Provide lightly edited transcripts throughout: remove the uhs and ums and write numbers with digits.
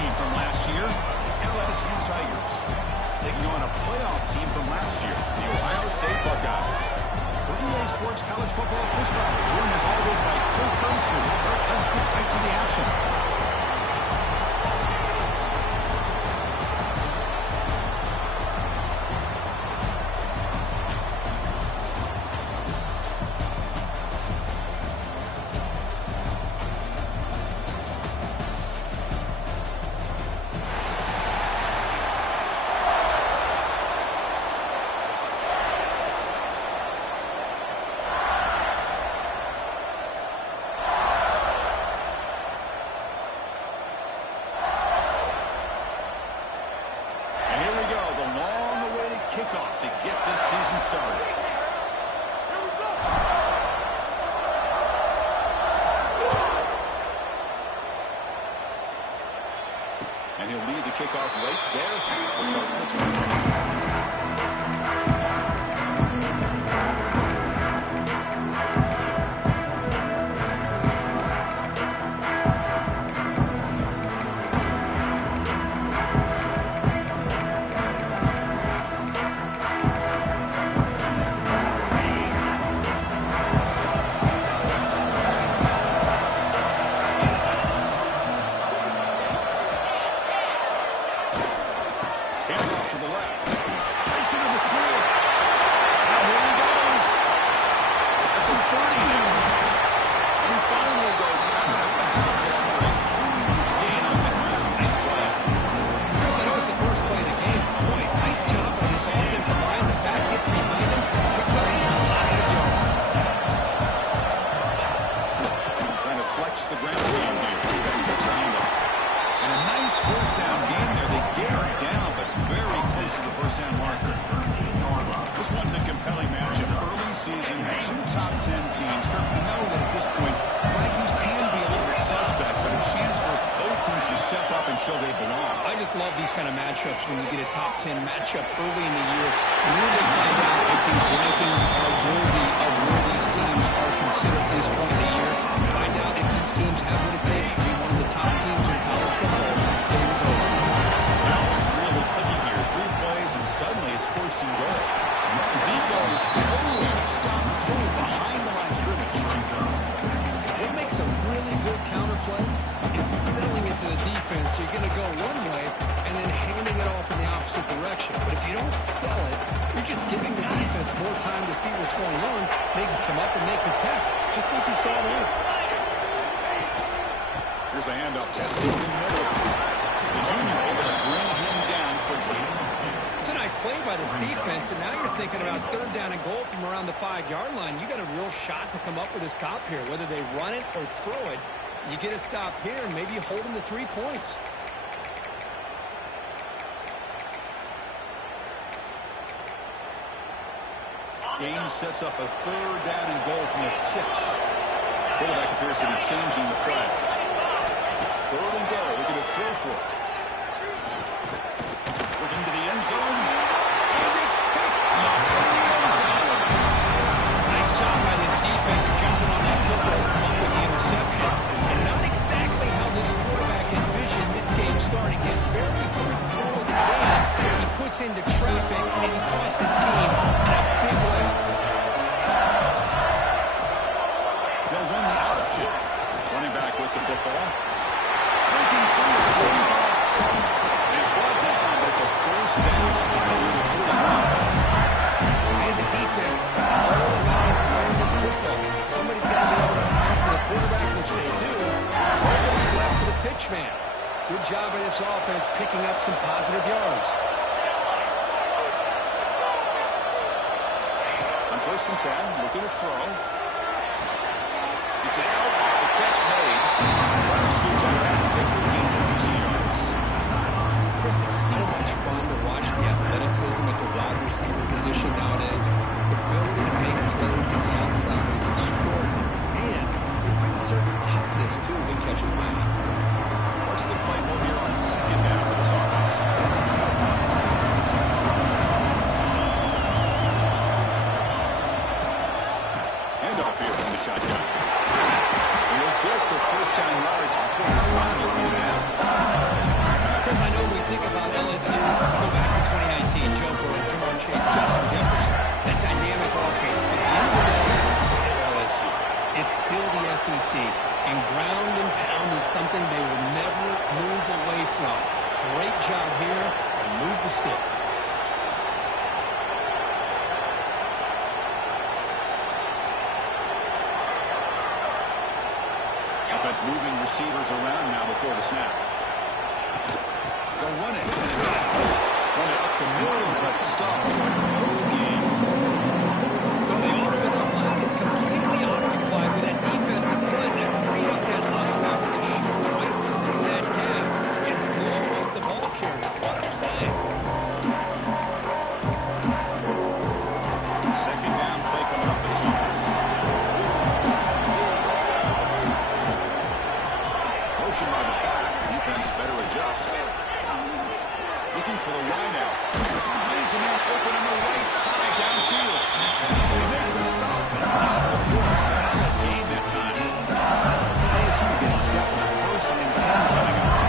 team from last year, LSU Tigers, taking on a playoff team from last year, the Ohio State Buckeyes. For EA Sports College Football this Friday, joined as always by Kirk Herbstreit. Kirk, let's get right to the action. Kickoff to get this season started. And he'll lead the kickoff right there. We'll start with the 25. First down gain there. They get him down, but very close to the first down marker. This one's a compelling matchup. Early season, two top 10 teams. Kirk, we know that at this point, Vikings can be a little bit suspect, but a chance for both teams to step up and show they belong. I just love these kind of matchups when you get a top 10 matchup early in the year. You really find out if these rankings are worthy of where these teams are considered at this point in the year. Find out if these teams have what it takes to be one of the top teams in college football. This game is over. Now it's really clicking here. 3 plays, and suddenly it's first and goal. He goes nowhere. Stop through behind the line of scrimmage. What makes a really good counterplay is selling it to the defense. So you're going to go one way and then handing it off in the opposite direction. But if you don't sell it, you're just giving the defense more time to see what's going on. They can come up and make the tackle, just like you saw there. Here's the handoff. Testing in the middle. The junior able to bring him down quickly. It's a nice play by this defense, and now you're thinking about third down and goal from around the 5-yard line. You got a real shot to come up with a stop here. Whether they run it or throw it, you get a stop here, and maybe you hold them to 3 points. Game sets up a third down and goal from the 6. Quarterback appears to be changing the play. Third and goal. Look at his throw for it. Looking to the end zone. And it's picked off in the end zone. Nice job by this defense jumping on that football to come up with the interception. And not exactly how this quarterback envisioned this game starting. His very first throw of the game, he puts into traffic, and he costs his team in a big way. They'll run the option. Running back with the football. Breaking through the 45. He's brought down, but it's a first down spot to the 41. And the defense, it's all about selling the football. Somebody's got to be able to account for the quarterback, which they do. Nobody's left for the pitch man. Good job by this offense picking up some positive yards. On 1st and 10, look at the throw. It's an out, the catch made. Runner scoots out back and take the lead at DC yards. Chris, it's so much fun to watch the athleticism at the wide receiver position nowadays. The ability to make plays on the outside is extraordinary. And they bring a certain toughness, too, that catches my eye. What's the play call here on 2nd down for this offense? Handoff here from the shotgun. He'll get the first down yardage before the final down. think about LSU, go back to 2019, Joe Burrow, Jamar Chase, Justin Jefferson, that dynamic offense. But at the end of the day, it's still LSU. It's still the SEC. And ground and pound is something they will never move away from. Great job here, and move the sticks. Offense moving receivers around now before the snap. They'll run it. Run it up the middle, but stuff for no gain. Well, the offensive line is completely occupied with that defensive front that freed up that linebacker to shoot right through that gap and blow up the ball carrier. What a play. Second down play coming up for this offense. Motion by the back. Defense better adjust. Looking for the wideout. Finds a man open on the right side downfield. They make the stop, but not before a solid gain that time. LSU getting set with first and 10 coming up.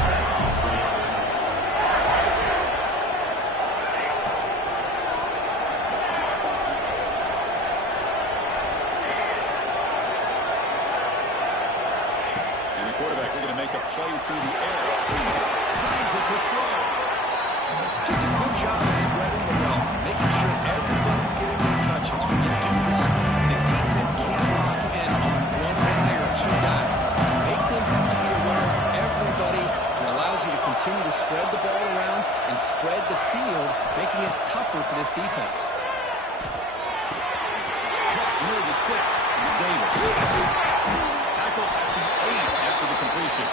And the quarterback looking to make a play through the air. Signs a good throw. Just a good job of spreading the wealth, making sure everybody's getting their touches. When you do that, the defense can't lock in on one guy or two guys. Make them have to be aware of everybody. It allows you to continue to spread the ball around and spread the field, making it tougher for this defense. Near the sticks. It's Davis. Tackle at the 8 after the completion.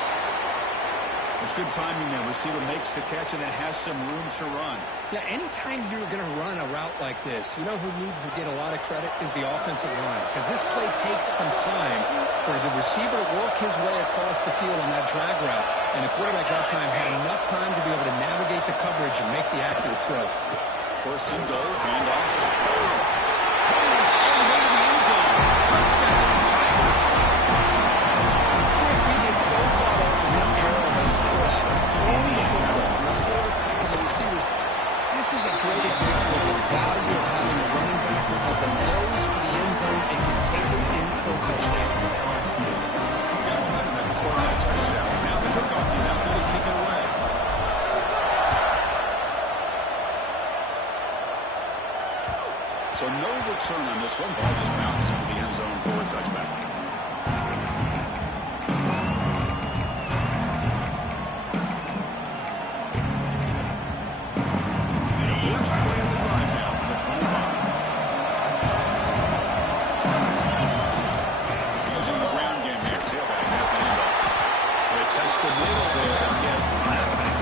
It's good timing there. Receiver makes the catch and then has some room to run. Yeah, anytime you're going to run a route like this, you know who needs to get a lot of credit is the offensive line. Because this play takes some time for the receiver to work his way across the field on that drag route. And the quarterback that time had enough time to be able to navigate the coverage and make the accurate throw. First and goal, handoff. Runs all the way to the end zone. Touchdown, Tigers. Chris, we get so caught up in this era of spread, throwing the football, and the quarterback and the receivers. This is a great example of the value of having a running back that has a nose for the end zone and can take it in for a touchdown. Got momentum after scoring that touchdown. Now the kickoff team out there to kick it away. So no return on this one. Ball just bounced into the end zone for a touchback. First play of the drive now from the 25. Using the ground game here. Tailback has the handoff. They test the middle there and get nothing.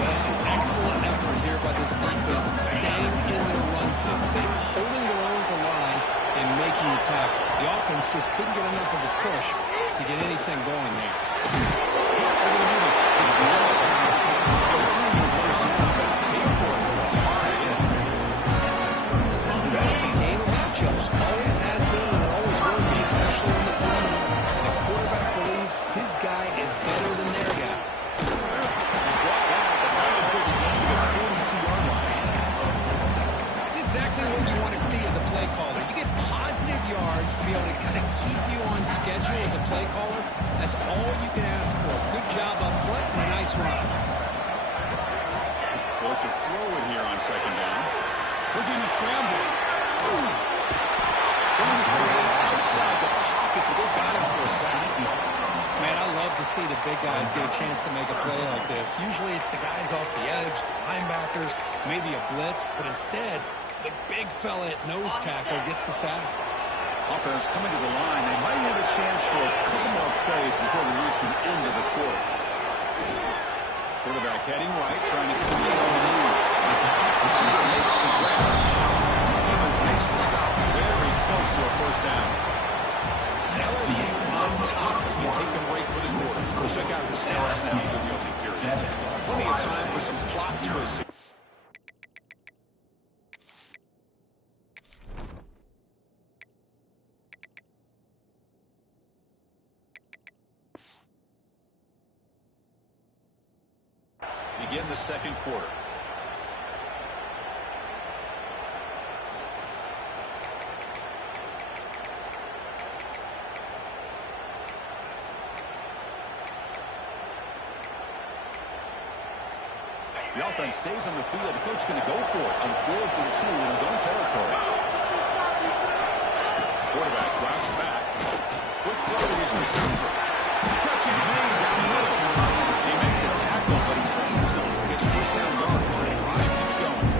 That's an excellent effort here by this defense, staying in their run fit, staying holding their own at the line and making the tackle. The offense just couldn't get enough of a push to get anything going there. Over the middle. It's the It's a game of matchups. Always has been and always will be, especially in the perimeter. The quarterback believes his guy is better than their guy. He's brought back, but now before the game to the 42-yard line. That's exactly what you want to see as a play caller. You get positive yards to be able to kind of keep you on schedule as a play caller. That's all you can ask for. Good job up front and a nice run. Look to throw it here on second down. Looking to scramble. Trying to play outside the pocket, but they got him for a sack. Man, I love to see the big guys get a chance to make a play like this. Usually it's the guys off the edge, the linebackers, maybe a blitz, but instead, the big fella at nose tackle gets the sack. Offense coming to the line. They might have a chance for a couple more plays before we reach the end of the quarter. Quarterback heading right, trying to create on the move. Receiver makes the grab. Defense makes the stop very close to a first down. It's LSU on top as we take a break for the quarter. We'll check out the stats now for the opening period. Plenty of time for some plot twists. begin the second quarter. The offense stays on the field. The coach is going to go for it on 4th and 2 in his own territory. Quarterback drops back. Quick throw to his receiver. The catch is made down the middle. They make the tackle, but he easily gets first down yardage. And the drive keeps going.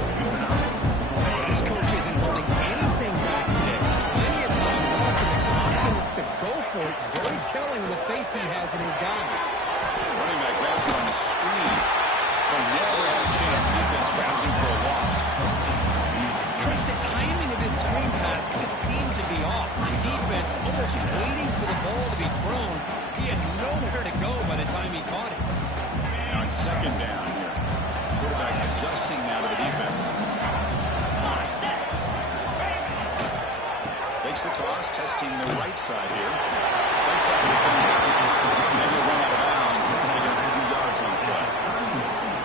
This coach isn't holding anything back today. Plenty of time left and the confidence to go for it. It's very telling of the faith he has in his guys. Running back grabs him on the screen. They never had a chance. Defense grabs him for a loss. Chris, the timing of this screen pass just seemed to be off. The defense almost waiting for the ball to be thrown. He had nowhere to go by the time he caught it. Now it's second down here. Quarterback adjusting now to the defense. Takes the toss, testing the right side here. Right side for the defender. And he'll run out of bounds. They get a few yards on the play.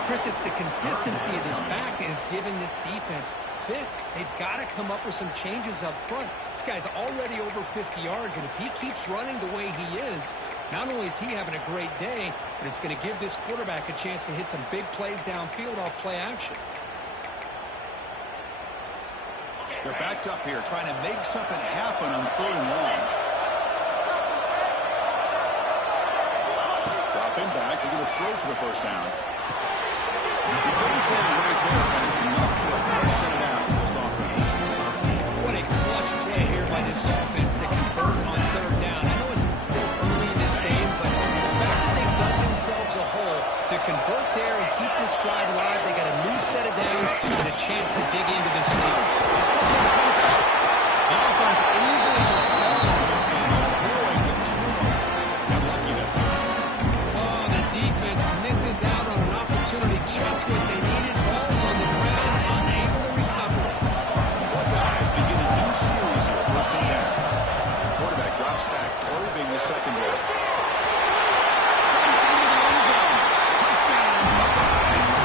Chris, it's the consistency of this back is giving this defense fits. They've got to come up with some changes up front. This guy's already over 50 yards, and if he keeps running the way he is, not only is he having a great day, but it's going to give this quarterback a chance to hit some big plays downfield off play action. They're backed up here, trying to make something happen on 3rd and long. Dropping back, they're going to throw for the first down. He goes down right there, and it's enough for a first set it out for this offense. What a clutch play here by this offense to convert on 3rd down. I know it's still early in this game, but the fact that they've dug themselves a hole to convert there and keep this drive alive, they got a new set of downs and a chance to dig into this lead. The offense able to follow and avoid the turnover. Got lucky that time. Oh, the defense misses out on an opportunity, just what they needed. Balls on the ground, unable to recover. Buckeyes begin a new series here, 1st and 10. Quarterback drops back, probing the secondary. Runs into the end zone. Touchdown, Buckeyes.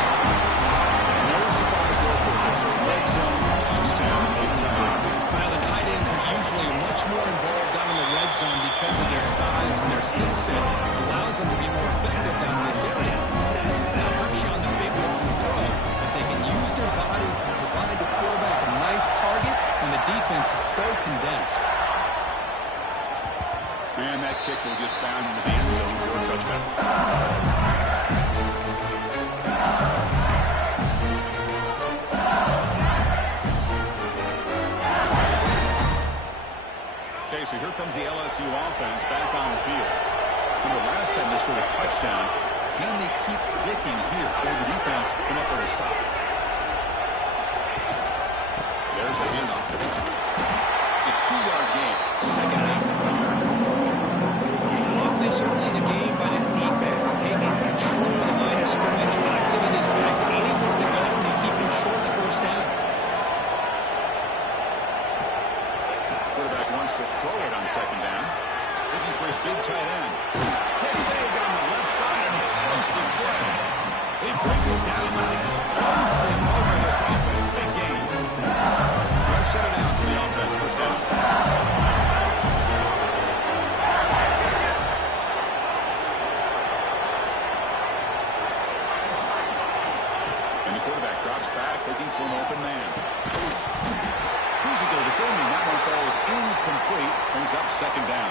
No surprise there, it's a red zone touchdown, big time. Well, the tight ends are usually much more involved down in the red zone because of their size and their skill set. It allows them to be more effective down in this area. That hurts you on the big long throw, but they can use their bodies to provide the quarterback a nice target when the defense is so condensed. And that kick will just bound into the end zone for a touchdown. Okay, so here comes the LSU offense back on the field. Remember, last time they scored a touchdown. Can they keep clicking here? Or the defense come up with a stop? There's a handoff. It's a 2-yard gain. Second down. Love this early in the game by this defense, taking control of the line of scrimmage, not giving this back anywhere to go, and they keep him short of the first down. Quarterback wants to throw it on second down. Looking for his big tight end. Catch made down the left side, an explosive play. They break it down, an explosive over this offense. Big game. They'll shut it out to the offense, first down. And the quarterback drops back, looking for an open man. Physical defending, that one falls incomplete, brings up second down.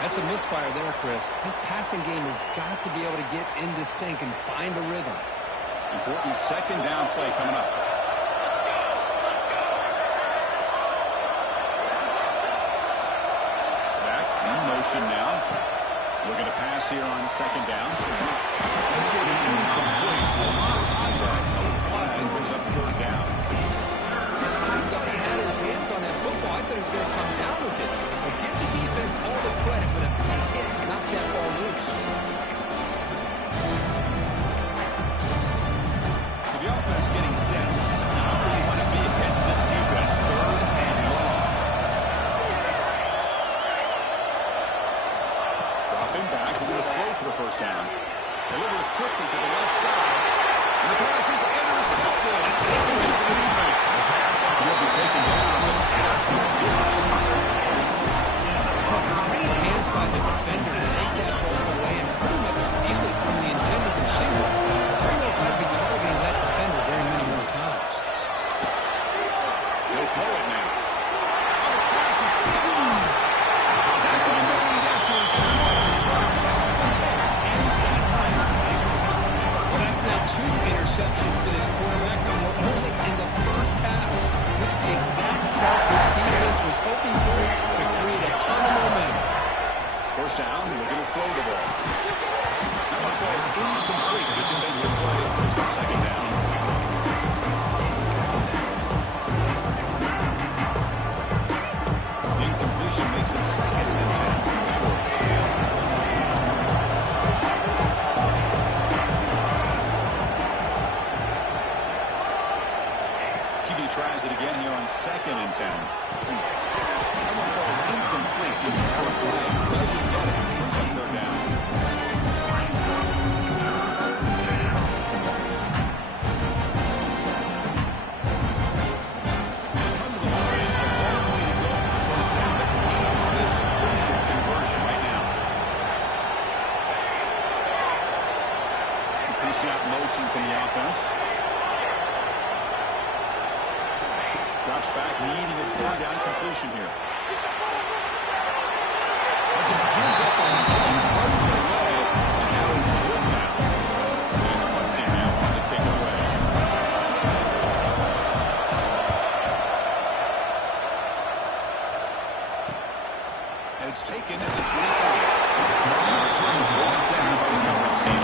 That's a misfire there, Chris. This passing game has got to be able to get into sync and find a rhythm. Important second down play coming up. Back in motion now. Looking to pass here on second down. Let's get it incomplete. Contact, no flag, brings up 3rd down. I thought he had his hands on that football. I thought he was going to come down with it. But give the defense all the credit for that big hit to knock that ball loose. So the offense getting set. This is not where you want to be against this defense. 3rd and long. Dropping back. We're going to throw for the first down. Delivers quickly to the left side. And the pass is intercepted. And taken away from the defense. He'll be taken down, but after Great hands by the defender to take that ball away and pretty much steal it from the intended receiver. I don't know if I'd be targeting that defender very many more times. He'll throw it now. Oh, the pass is picked. Tackle made after a short return. The pick ends that drive. Well, that's now 2 interceptions to this quarterback, and we're only in the first half. This is the exact start this defense was hoping for to create a ton of momentum. First down, we're going to throw the ball. That one falls incomplete. Good defensive play. Brings up second down. Incompletion makes it second and 10. Fourth. QB tries it again here on second and 10. That one falls incomplete. For a flag. Doesn't get it. Brings up third down. Come to the line. A long way to go for the first down. But we need this crucial conversion right now. Piecing out motion from the offense. Drops back, needing a third down completion here. It just gives up on the ball, throws it away, and now he's good now. And once he now on to take it away. And it's taken at the 25. Return brought down by the coverage team.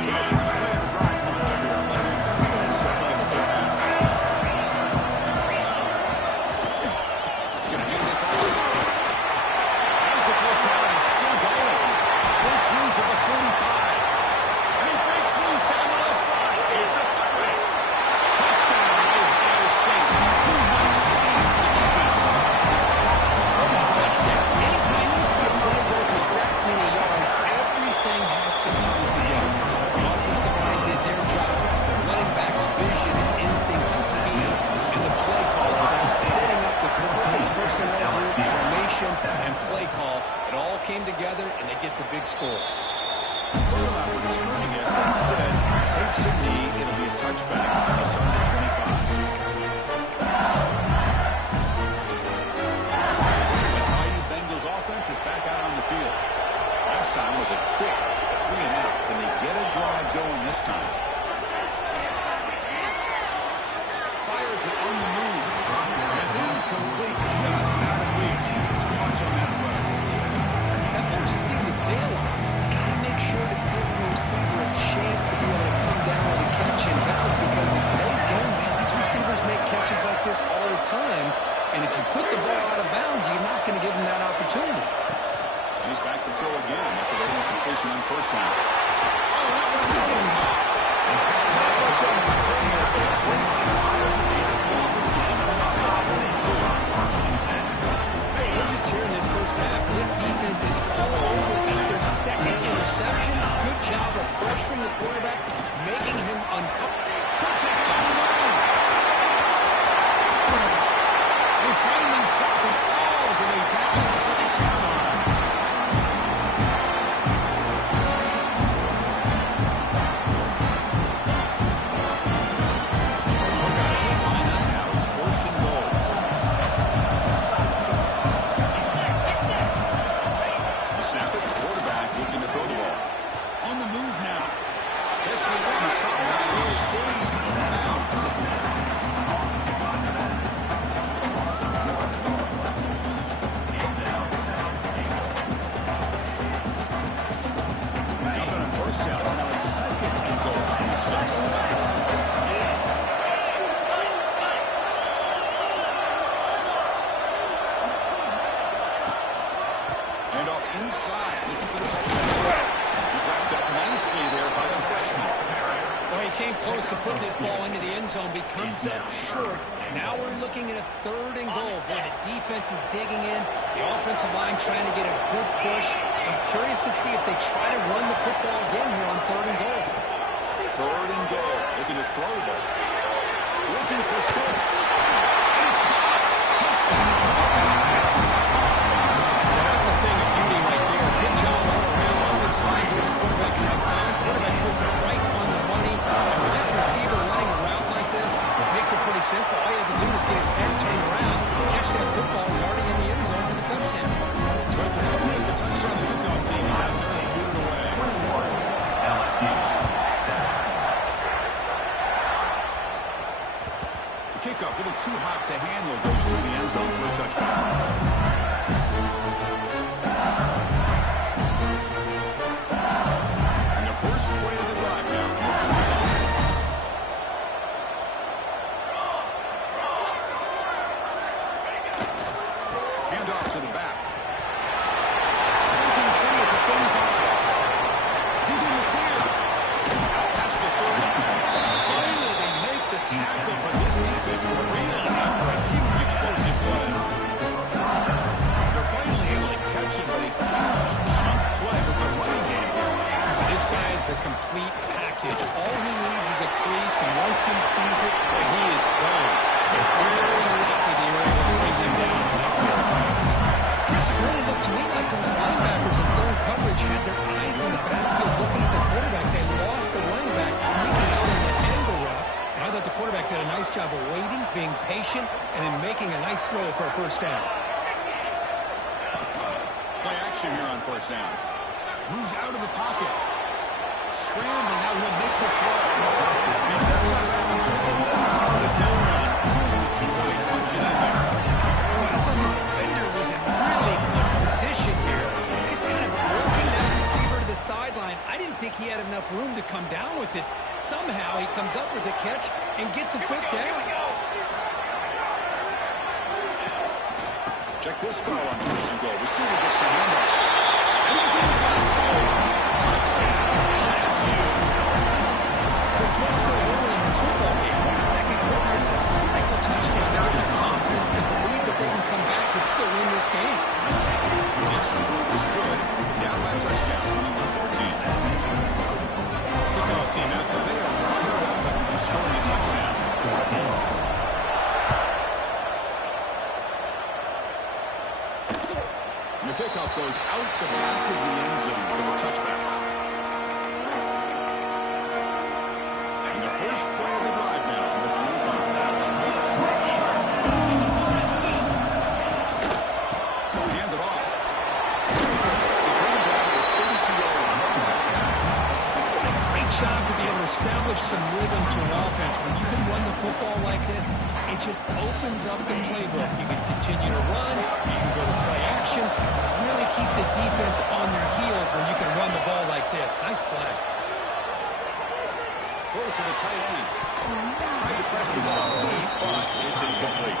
So the first play of the drive coming up here. Under 3 minutes to play in the fourth half. He's going to hand this off. As the first down is still going. Breaks loose at the 45. And he breaks loose down the left side. It's a foot race. Touchdown, Ohio State. Too much speed for the defense. What a touchdown. Anytime you see a play go for that many yards, everything has to come together. The offensive line did their job. The running back's vision and instincts and speed, and the play caller setting up the perfect personnel group, formation, and play call. It all came together, and they get the big score. Third out returning it. Instead, takes a knee. It'll be a touchback. He'll start at the 25. The Bengals offense is back out on the field. Last time was a quick 3-and-out. Can they get a drive going this time? Fires it on the move. It's incomplete, just out of reach. Too much on that throw. That ball just seemed to sail on. Got to make sure to give the receiver a chance to be able to come down with a catch in bounds, because in today's game, man, these receivers make catches like this all the time. And if you put the ball out of bounds, you're not going to give them that opportunity. And he's back to throw again after the incompletion on first down. Oh, that wasn't good enough. Not much on the tail, but a great interception. The offense defender at 42. We're just here in this first half, and this defense is all over. It's their second interception. Good job of pressuring the quarterback, making him uncomfortable. Could take it all the way. They finally stop it all the way down to the 6-yard line. Buckeyes will line up now. It's first and goal. The snap it. The quarterback looking to throw the ball. On the move now. Catch made on the sideline. He stays in bounds. Nothing on first down. So now it's second and goal. 6. And off inside, looking for the touchdown. He's wrapped up nicely there by the freshman. Well, he came close to putting this ball into the end zone, but comes up short. Now we're looking at a 3rd and goal. Boy, the defense is digging in. The offensive line trying to get a good push. I'm curious to see if they try to run the football again here on 3rd and goal. 3rd and goal. Looking to throw the ball. Looking for 6. And it's caught. Touchdown. That's a thing of beauty right there. Good job all around. Offensive line gave the quarterback enough time. Quarterback puts it right on the money. And with this receiver running around like this, it makes it pretty simple. All you have to do is get his head turned around, catch that football. He's already in the end zone for the touchdown. So the touchdown, the kickoff team is out there and booted away. LSU 7. The kickoff, a little too hot to handle, goes through the end zone for a touchdown. And the first play of the drive now. Hand off to the back. Breaking free at the 35. He's in the clear. Past the 30. Finally, they make the tackle, but this defense reeling after a huge explosive play. They're finally able to catch him, but a huge chunk play with the running game here. This guy is a complete package. All he needs is a crease, and once he sees it, he is gone. They're very lucky they were able to bring him down. Chris, it really looked to me like those linebackers in zone coverage had their eyes in the backfield looking at the quarterback. They lost the running back sneaking out in the angle route. And I thought the quarterback did a nice job of waiting, being patient, and then making a nice throw for a first down. Play action here on first down. Moves out of the pocket. Scrambling, now he'll make the throw. He steps out of bounds close to the goal line. Boy, punch it in there. Well, I thought the defender was in really good position here. He's kind of working that receiver to the sideline. I didn't think he had enough room to come down with it. Somehow he comes up with the catch and gets a foot down. Check this call on first and goal. Receiver gets the handoff. And he's in for the score. Touchdown, LSU. Chris, we're still early in this football game. We're in the second quarter. It's a critical touchdown to get the confidence to believe that they can come back and still win this game. The extra move is good. Down by touchdown, 21-14. Kickoff team out there. They are fired up after scoring a touchdown. 14. The kickoff goes out the back of the end zone for the touchback. And the first play of the drive now from the 25. Hand it off. The grand down to the 32-yard line. A great job to be able to establish some rhythm to an offense. When you can run the football like this, it just opens up the playbook. You can continue to run, you can go to play action, and really keep the defense on their heels when you can run the ball like this. Nice play. Close to the tight end. Tried to press the ball deep, but it's incomplete.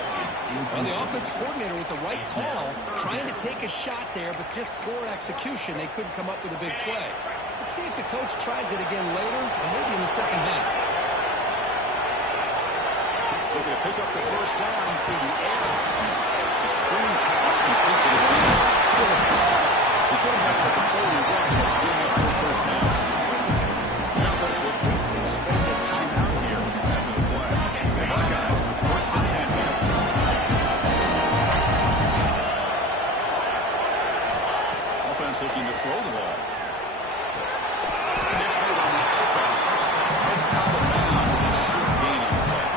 Well, the offense coordinator with the right call, trying to take a shot there, but just poor execution. They couldn't come up with a big play. Let's see if the coach tries it again later, or maybe in the second half. Looking to pick up the first down through the air. It's a screen pass complete to the ground. He got him back at the 41. That's good enough for the first down. The offense will quickly spend a timeout here after the play. The Buckeyes with first and 10 here. Offense looking to throw the ball. Pitch made on the outbound. It's out of bounds with a short gain on the play.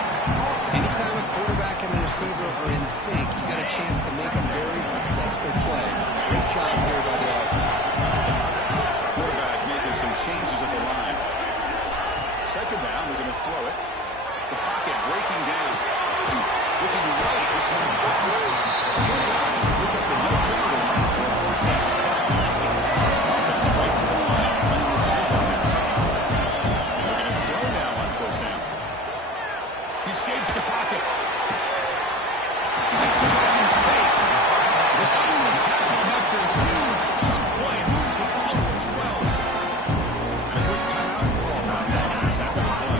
Anytime a quarterback and a receiver are in sync, you got a chance to make a very successful play. Great job here by the offense. Quarterback making some changes at the line. Second down, we're going to throw it. The pocket breaking down. Looking right, this one caught. Picked up enough yardage for a first down. Offense right to the line, running the tempo now. We're going to throw now on first down. He escapes the pocket. Makes the catch in space. They finally tackle him after a huge chunk play. Moves the ball to the 12. And a quick timeout call on that after the play.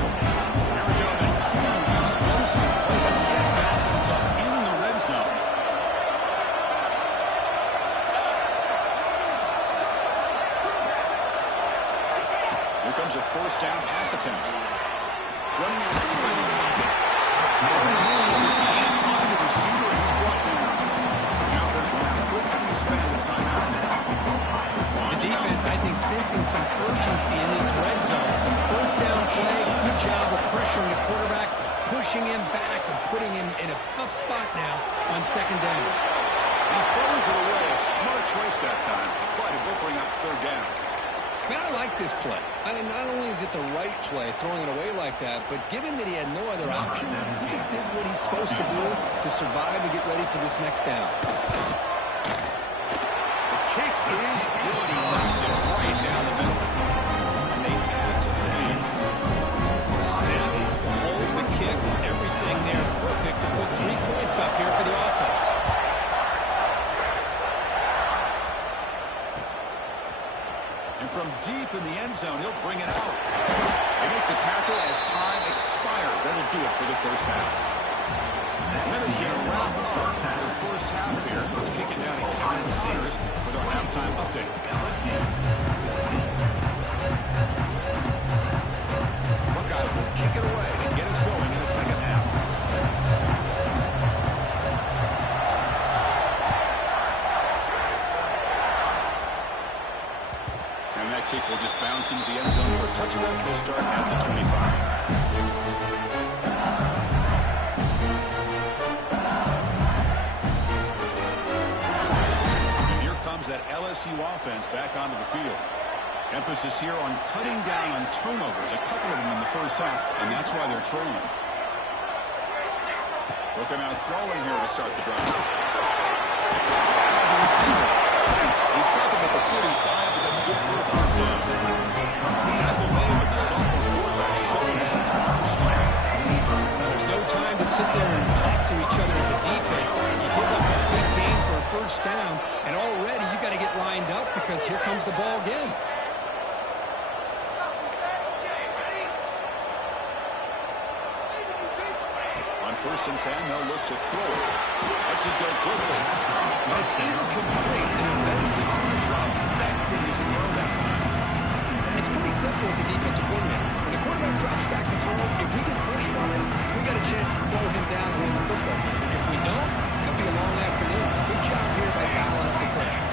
here's a first down pass attempt. Running out of time in the pocket. He can't find the receiver, and he's brought down. Now there's going to quickly spend the timeout. The defense, I think, sensing some urgency in this red zone. First down play, good job of pressuring the quarterback, pushing him back and putting him in a tough spot now on second down. He throws it away. A smart choice that time, but it will bring up third down. Man, I like this play. I mean, not only is it the right play, throwing it away like that, but given that he had no other option, he just did what he's supposed to do to survive and get ready for this next down. The kick is good. He knocked it right down the middle. And they add to the lead. Snap, hold the kick, everything there perfect to put 3 points up here for the offense. And from deep in the end zone, he'll bring it out. They make the tackle as time expires. That'll do it for the first half. Minutes going to wrap up the first half here. Let's kick it down to Kevin Connors with our halftime update. Buckeyes will kick it away and get us going in the second half. And that kick will just bounce into the end zone for a touchback. We'll start at the 25. That LSU offense back onto the field. Emphasis here on cutting down on turnovers, a couple of them in the first half, and that's why they're trailing. Looking out throwing here to start the drive. The receiver. He's second at the 45, but that's good for a first down. The tackle made with the sophomore quarterback showing us arm strength. There's no time to sit there and talk to each other as a defense. You give up a big game for a first down, and already you got to get lined up because here comes the ball again. On 1st and 10, they'll look to throw it. Lets it go quickly. But it's incomplete. An offensive pressure affected his throw that time. It's pretty simple as a defensive coordinator. When the quarterback drops back to throw, if we can pressure on him, we got a chance to slow him down and win the football game. If we don't, it could be a long afternoon. Good job here by dialing up the pressure.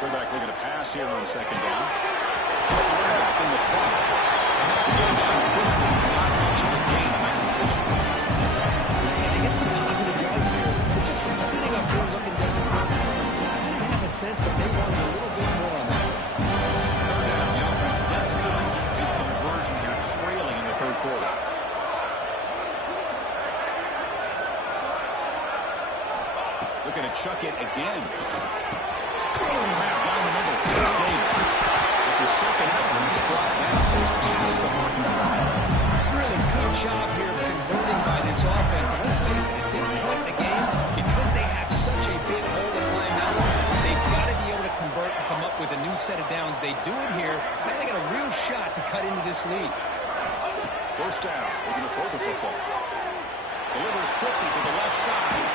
Quarterback looking to pass here on second down. It's the running back in the front. Getting down quickly. Not much of a gain on that completion. And they get some positive yards here. But just from sitting up here looking down at this, I kind of have a sense that they wanted a little bit more on that. Third down. The offense desperately needs a conversion here, trailing in the third quarter. Looking to chuck it again. Throwing around down the middle. It's Davis. With the second effort, he's brought down. He's past the marking line. Really good job here of converting by this offense. And let's face it, at this point in the game, because they have such a big hole to climb out of, they've got to be able to convert and come up with a new set of downs. They do it here. Now they got a real shot to cut into this lead. First down. Looking to throw the football. Delivers quickly to the left side.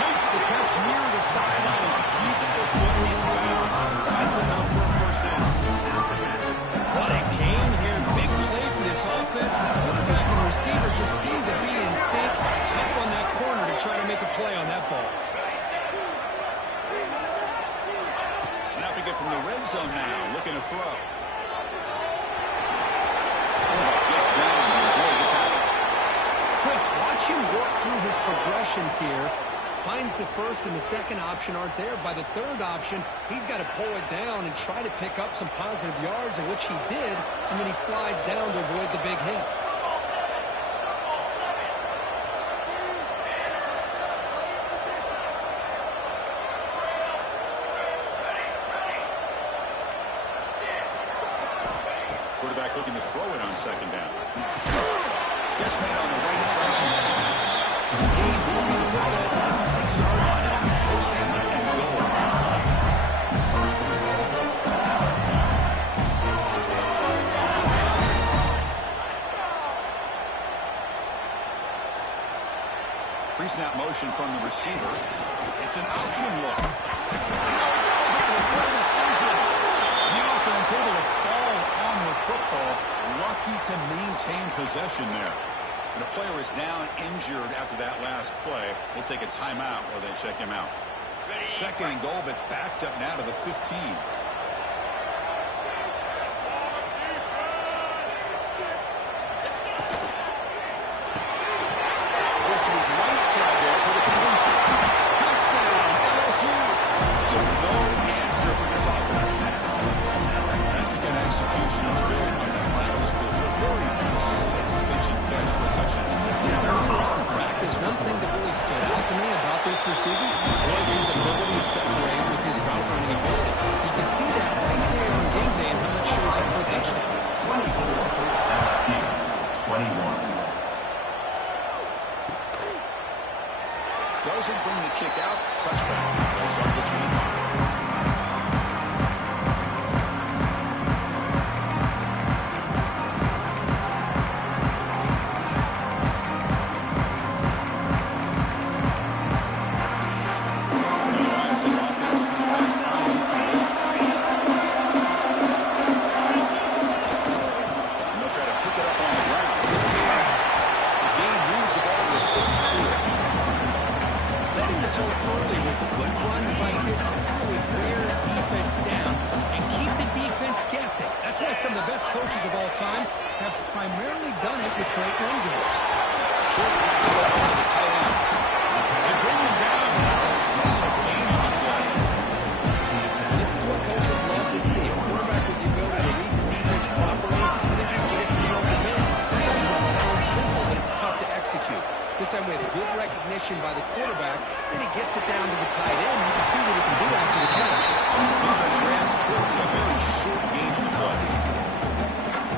Makes the catch near the sideline and keeps the foot in bounds. That's enough for a first down. What a gain here. Big play for this offense. The quarterback and receiver just seem to be in sync. Tough on that corner to try to make a play on that ball. Snapping it from the red zone now. Looking to throw. Gets down and avoid the tackle. Chris, watch him work through his progressions here. Finds the first and the second option aren't there. By the third option, he's got to pull it down and try to pick up some positive yards, of which he did, and then he slides down to avoid the big hit. Quarterback looking to throw it on second down. Catch made on the right side. He moves the football to the 6-yard line and first down and goal. pre-snap motion from the receiver. It's an option look. Now it's what a decision. The offense able to fall on the football. Lucky to maintain possession there. The player is down injured after that last play. We'll take a timeout while they check him out. Second and goal, but backed up now to the 15. Goes to his right side there for the completion. Touchdown, LSU. Still no answer for this offense. That's the kind of execution that's built on the practice field. A very precise pitch and catch for a touchdown. You know, when we were out of practice, one thing that really stood out to me about this receiver was his ability to separate with his route running ability. You can see that right there on game day and how much shows up for a touchdown. 24, LSU, 21. Doesn't bring the kick out. Touchback. They'll start at the 25. That's why some of the best coaches of all time have primarily done it with great run games. Short pass to the tight end. And bring him down. That's a solid gain on the play. This is what coaches love to see. A quarterback with the ability to read the defense properly and then just get it to the open man. Sometimes it sounds simple, but it's tough to execute. This time we have good recognition by the quarterback, then he gets it down to the tight end. You can see what he can do after the catch. Defense ran clearly a very short game of play.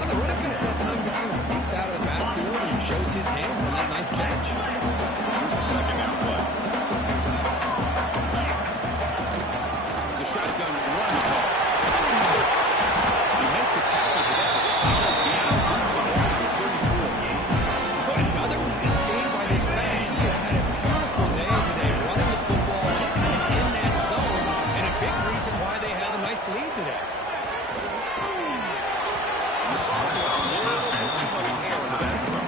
Well, the running back at that time just kind of sneaks out of the backfield and shows his hands on that nice catch. Here's the second down play. It's a shotgun run call. He made the tackle, but that's a solid gain. Moves the ball to the 34. But another nice game by this back. He has had a beautiful day today, running the football just kind of in that zone, and a big reason why they have a nice lead today. The sophomore, a little bit too much air into that throw.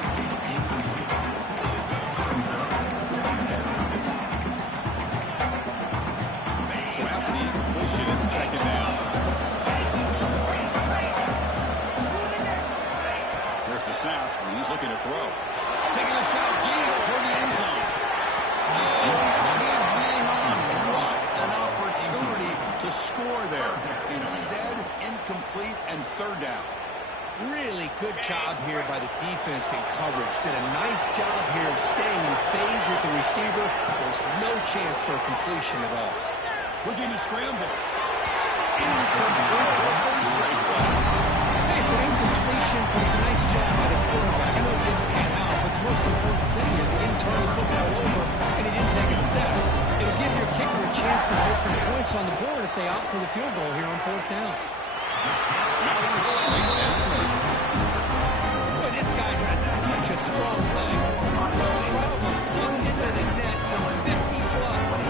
So after the completion, it's second down. Here's the snap, and he's looking to throw. Taking a shot deep toward the end zone. Oh, he can't hang on. What an opportunity to score there. Instead, incomplete and third down. Really good job here by the defense in coverage. Did a nice job here of staying in phase with the receiver. There's no chance for a completion at all. Looking to scramble. Incomplete. Third straight play. Hey, it's an incompletion, but it's a nice job by the quarterback. I know it didn't pan out, but the most important thing is he didn't turn the football over and he didn't take a sack. It'll give your kicker a chance to put some points on the board if they opt for the field goal here on fourth down. Boy, this guy has such a strong leg. Incredible. Look into the net from 50 plus.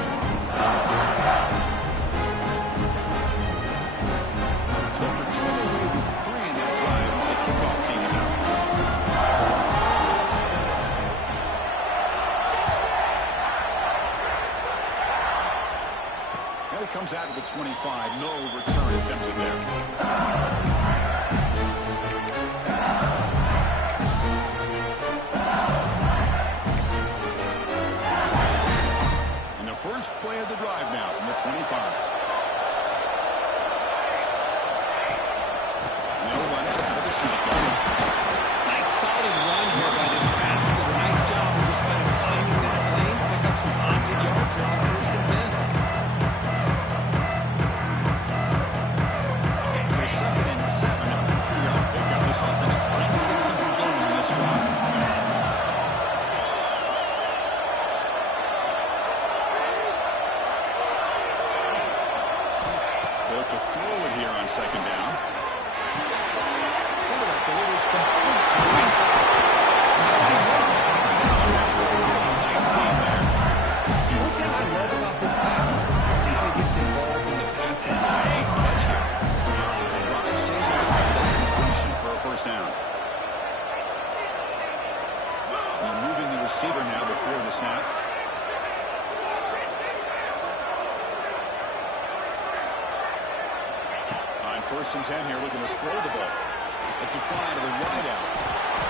So after coming away with 3 in that drive, the kickoff team is out. Now he comes out of the 25. No return attempted there. And the first play of the drive now from the 25. They'll run it out of the shotgun. Nice solid run here by this back. Did a nice job of just kind of finding that lane, pick up some positive yards on first and 10. So 2nd and 7. A 3-yard pickup. This offense trying to get something going on this drive. They look to throw it here on 2nd down. Look at that delivery 1st and 10 here, looking to throw the ball. It's a fly to the wide out.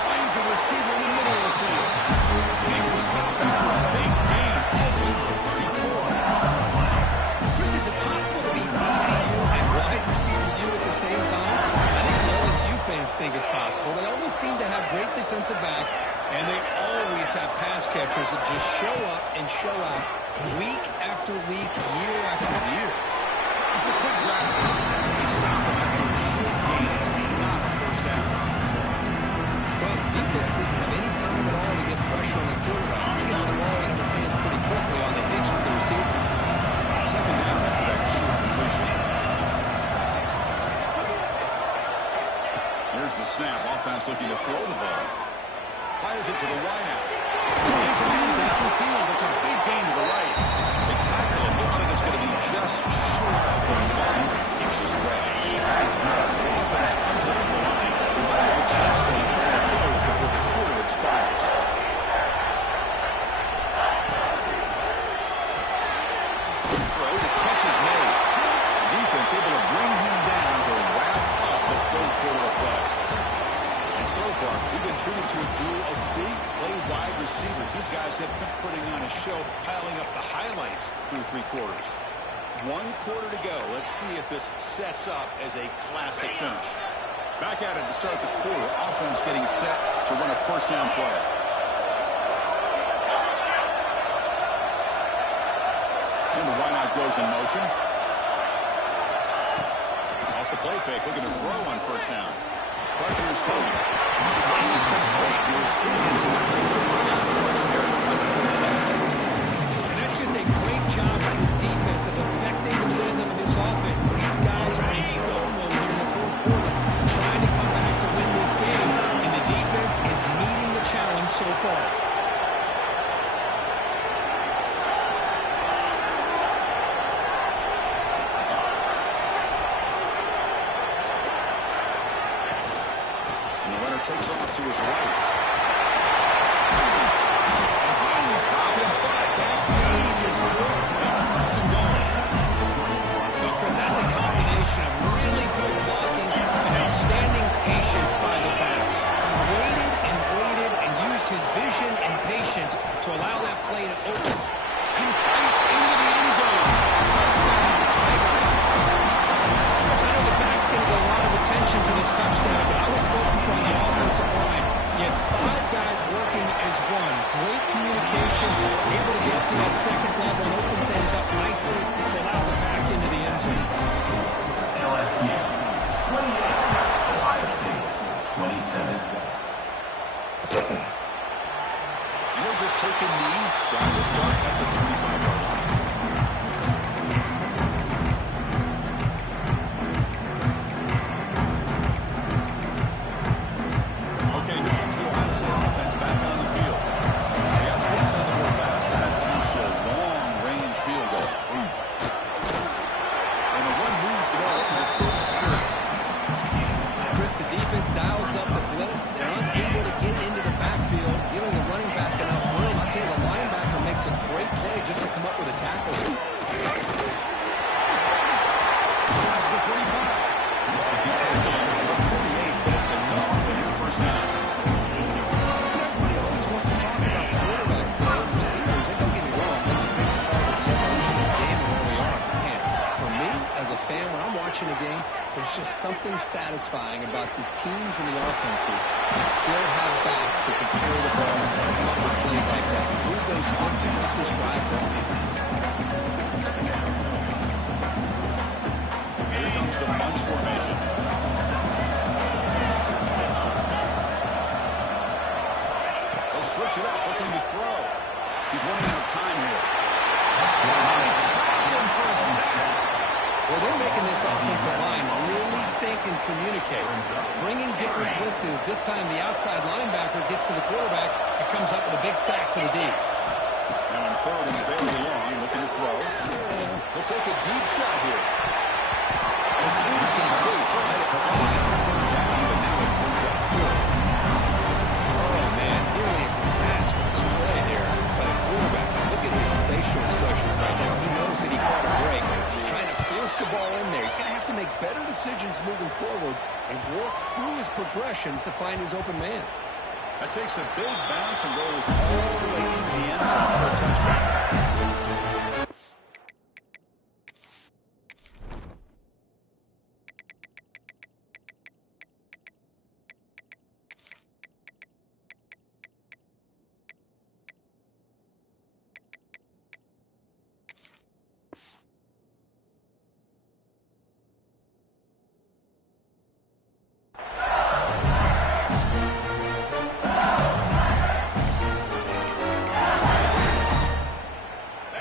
Finds a receiver in the middle of the field. Make the stop after a big gain all the way to the 34. Chris, is it possible to be DBU and wide receiver U at the same time? I think the LSU fans think it's possible. They always seem to have great defensive backs, and they always have pass catchers that just show up and show out week after week, year after year. It's a quick grab. They stop him after a short gain. It's not a first down. Well, defense didn't have any time at all to get pressure on the quarterback. He gets the ball out of his hands pretty quickly on the hitch to the receiver. Second down after that short completion. Here's the snap. Offense looking to throw the ball. Fires it to the wide out. He's a man down the field. It's a big gain to the right. They tackle it. Looks like it's going to be just short of the line. Inches away. The offense comes up the line. Might have a chance for these plays before the quarter expires. Throw. The catch is made. Defense able to bring him down to wrap up the third quarter of play. And so far, we've been treated to a duel of big play wide receivers. These guys have been putting on a show, piling up the highlights through 3 quarters. 1 quarter to go. Let's see if this sets up as a classic finish. Back at it to start the quarter. Offense getting set to run a first down play. And the wideout goes in motion. Off the play fake, looking to throw on first down. Pressure is coming. It's incomplete. It was innocent. There on the first down. And that's just a great job by this defense of affecting the rhythm of this offense. These guys are in go mode here in the 4th quarter, trying to come back to win this game, and the defense is meeting the challenge so far. Takes off to his right. Finally stopped him, but that gain is good. First and goal. Well, Chris, that's a combination of really good blocking and outstanding patience by the back. He waited and used his vision and patience to allow that play to open. He fights into the end zone. Touchdown, Tigers. I know the back's going to get a lot of attention for this touchdown, but I was focused on the offensive line. You had 5 guys working as one. Great communication, able to get to that second level and open things up nicely to allow the back into the end zone. LSU 28, Ohio State 27. And he'll just take a knee. Down will start at the 25-yard line. The defense dials up the blitz. They're unable to get into the backfield, giving the running back enough room. I tell you, the linebacker makes a great play just to come up with a tackle. That's the 45. He tackled the 48, but it's enough for your first down. Everybody always wants to talk about quarterbacks, the receivers. And don't get me wrong, that's a big part of the evolution of the game and where we are. Man, for me, as a fan, when I'm watching a game, there's just something satisfying about the teams and the offenses that still have backs that can carry the ball and come up with plays like that. Move those sticks and keep this drive going. Here comes the bunch formation. They'll switch it up, looking to throw. He's running out of time here. In for a sack. Well, they're making this offensive line really think and communicate. Bringing different blitzes. This time the outside linebacker gets to the quarterback and comes up with a big sack for the D. Now on 3rd and very long, looking to throw. Looks like a deep shot here. It's incomplete. Let it fly on 3rd down, but now it brings up 4th. Oh, man, nearly a disastrous play there by the quarterback. Look at his facial expressions right now. He knows that he caught a break. Trying to force the ball in there. He's going to have to make better decisions moving forward. field and work through his progressions to find his open man. That takes a big bounce and goes all the way into the end zone for a touchback.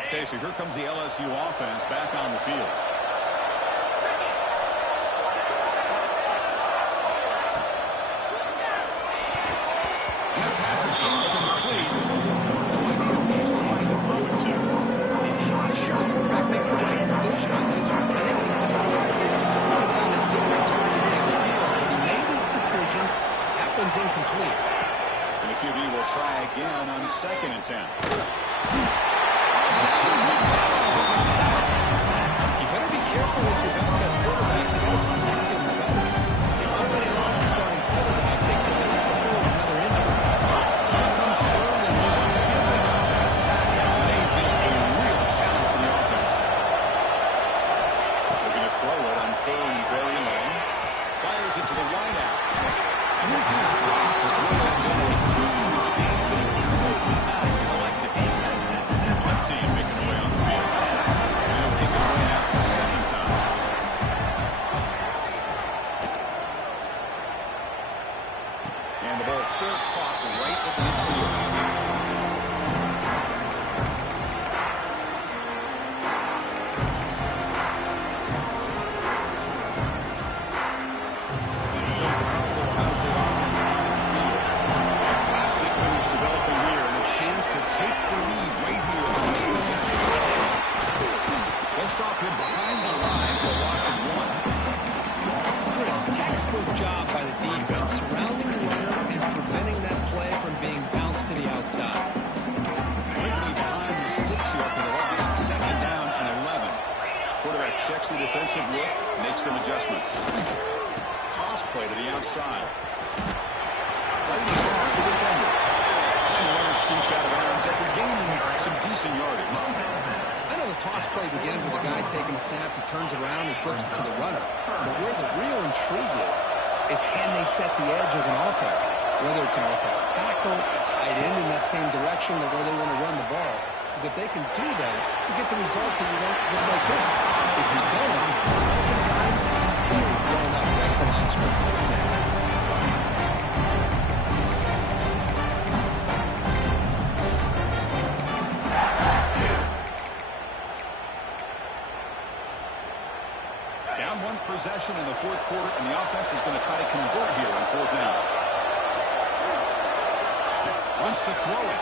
Okay, so here comes the LSU offense back on the field. And that pass is incomplete. Who he's trying to throw it to? I'm not sure the quarterback makes the right decision on this one. I think if he done it over again, he would have found a different target downfield. But he made his decision. That one's incomplete. And the QB will try again on 2nd and 10. You better be careful with your backup quarterback. You got to protect him better. They already lost the starting quarterback. They could have afford another injury. So here comes Sterling. That sack has made this a real challenge for the offense. Looking to throw it on 3rd and very long. Fires it to the wide out. And this is dropped. It's really been a huge game, but it could not collect it. Let's see him making away on the field. And he'll kick it away now for the 2nd time. And the ball fair caught right at midfield. And he comes the powerful Ohio State offense on the field. A classic finish developing here and a chance to take the lead right here on this possession. They'll stop him behind the line for a loss of 1. Chris, textbook job by the defense, surrounding the runner and preventing that play from being bounced to the outside. Quickly behind the sticks here for the loss. 2nd down and 11. Quarterback checks the defensive look, makes some adjustments. Toss play to the outside. Fighting off the defender. And the runner scoots out of bounds after gaining some decent yardage. I know the toss play begins with a guy taking the snap, he turns around and flips it to the runner. But where the real intrigue is can they set the edge as an offense? Whether it's an offensive tackle, a tight end in that same direction that where they want to run the ball. Because if they can do that, you get the result that you want just like this. If you don't, oftentimes, you're blown up right at the line script. Down 1 possession in the 4th quarter, and the offense is going to try to convert here on 4th down. Wants to throw it.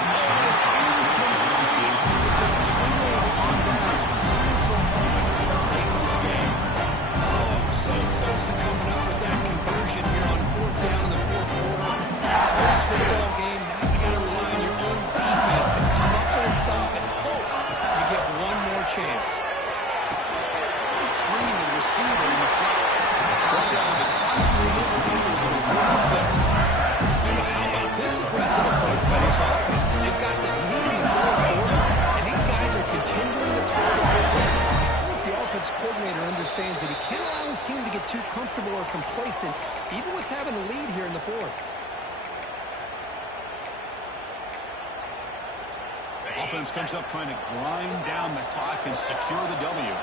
And it's incomplete. It's a turnover on downs. Crucial moment late in this game. Oh, so close to coming up with that conversion here on 4th down in the 4th quarter. Close football game. Now you got to rely on your own defense to come up with a stop and hope you get one more chance. Screen to the receiver in the front. Right out of it. Crosses midfield to the 46. How about this aggressive approach by this offense? They've got the lead in the 4th quarter, and these guys are continuing to throw the football. I think the offense coordinator understands that he can't allow his team to get too comfortable or complacent, even with having the lead here in the 4th. Offense comes up trying to grind down the clock and secure the W.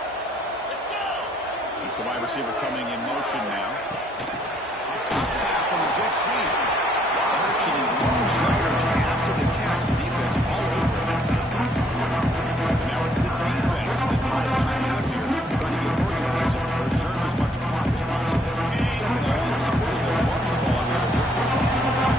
It's the wide receiver coming in motion now. A pass on the jet sweep. Actually, lose yardage after the catch. The defense all over it that time. Now it's the defense that calls timeout here, trying to get organized and preserve as much clock as possible. 2nd and 1, hopefully they'll run the ball here to work the clock.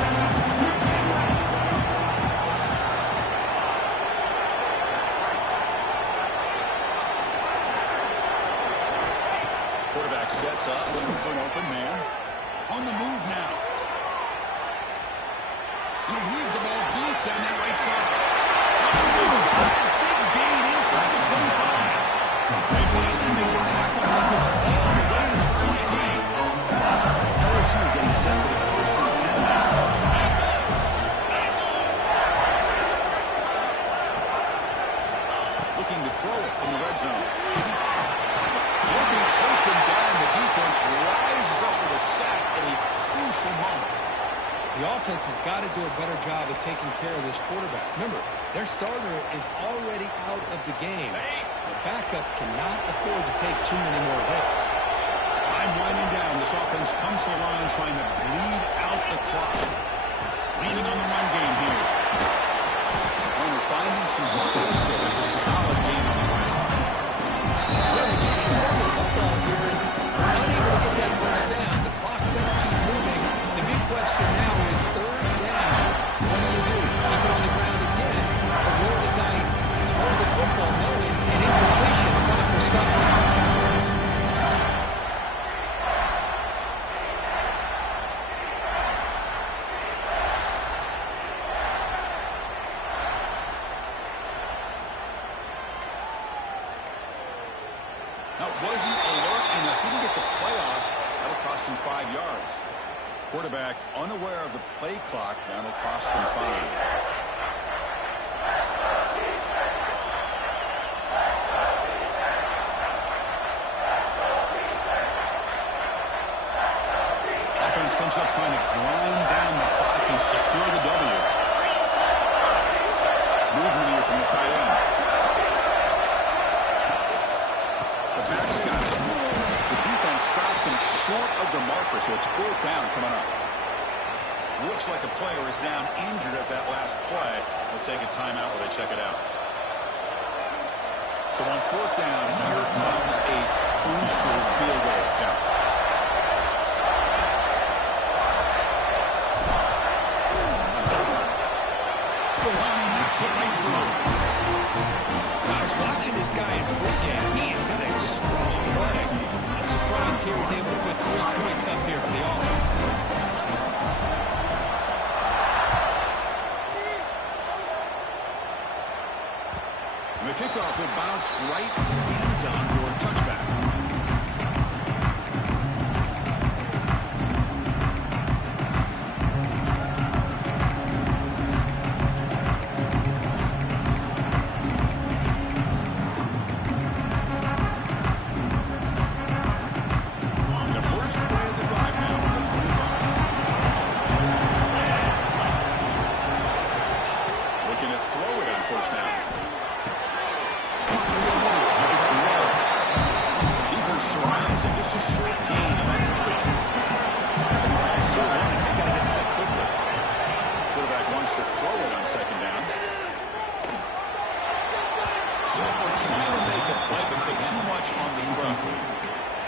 Quarterback sets up, looking for an open man. On the move now. He heaves the ball deep down that right side. He's got a big gain inside the 25. They finally make the tackle, and it gets all the defense has got to do a better job of taking care of this quarterback. Remember, their starter is already out of the game. The backup cannot afford to take too many more hits. Time winding down. This offense comes to the line trying to bleed out the clock. Leaning on the run game here. When we're finding some space there, that's a solid game on the ground. Yeah, you can run the football here. They're unable to get that first down. The clock does keep moving. The big question now is third down. What do? Keep it on the ground again, or roll the dice, throw the football, knowing an incompletion. The clock will stop. Now, wasn't alert enough. Didn't get the play off. That'll cost him 5 yards. Quarterback unaware of the play clock. That'll cost them 5. Offense comes up trying to grind down the clock and secure the W. Movement here from the tight end. The back's got it. The defense stops him short of the marker, so it's fourth down coming up. Looks like a player is down injured at that last play. They'll take a timeout while they check it out. So on fourth down, here comes a crucial field goal attempt. I was watching this guy in pregame. He's got a strong leg. I'm surprised he was able to put 3 points up here for the offense. The kickoff will bounce right through the end zone for a touchback.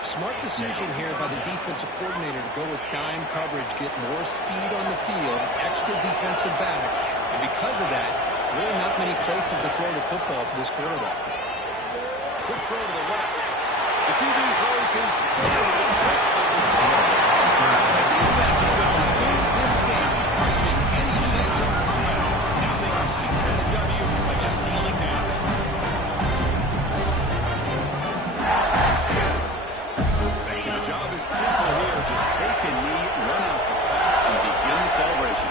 Smart decision here by the defensive coordinator to go with dime coverage, get more speed on the field, extra defensive backs, and because of that, really not many places to throw the football for this quarterback. Quick throw to the left. The QB throws his... The defense is going to win this game, crushing any chance of a comeback. Now they can secure the W by just kneeling down. So the job is simple here. Just take a knee, run out the clock, and begin the celebration.